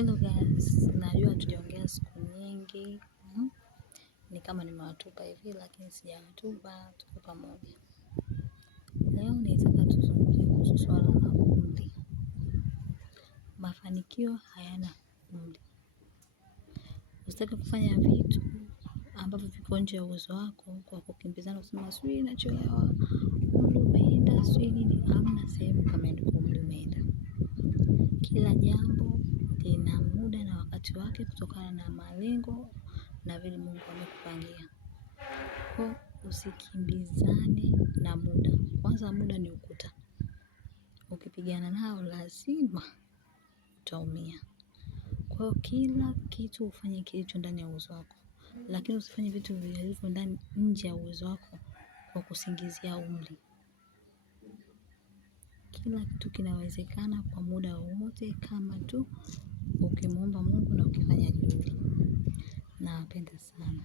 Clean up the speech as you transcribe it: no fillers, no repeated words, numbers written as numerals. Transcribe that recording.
Hello guys, najua tujaongea siku nyingi. Ni kama nimewatupa hivi lakini sijawatupa, tuko pamoja. Leo nitaka tuzungumzie kuhusu swala la umri. Mafanikio hayana umri. Usitaki kufanya vitu ambavyo viko nje ya uwezo wako kwa kukimbizana kusema sijui nachelewa, umri umeenda, sijui nini. Hamna sehemu kama ndiko umri umeenda. Kila jambo lina muda na wakati wake kutokana na malengo na vile Mungu amekupangia. Kwa usikimbizane na muda. Kwanza muda ni ukuta. Ukipigana nao lazima utaumia. Kwa kila kitu ufanye kilicho ndani ya uwezo wako. Lakini usifanye vitu vilivyo ndani nje ya uwezo wako kwa kusingizia umri. Kila kitu kinawezekana kwa muda wowote kama tu ukimuomba Mungu na ukifanya juhudi. Nawapenda sana.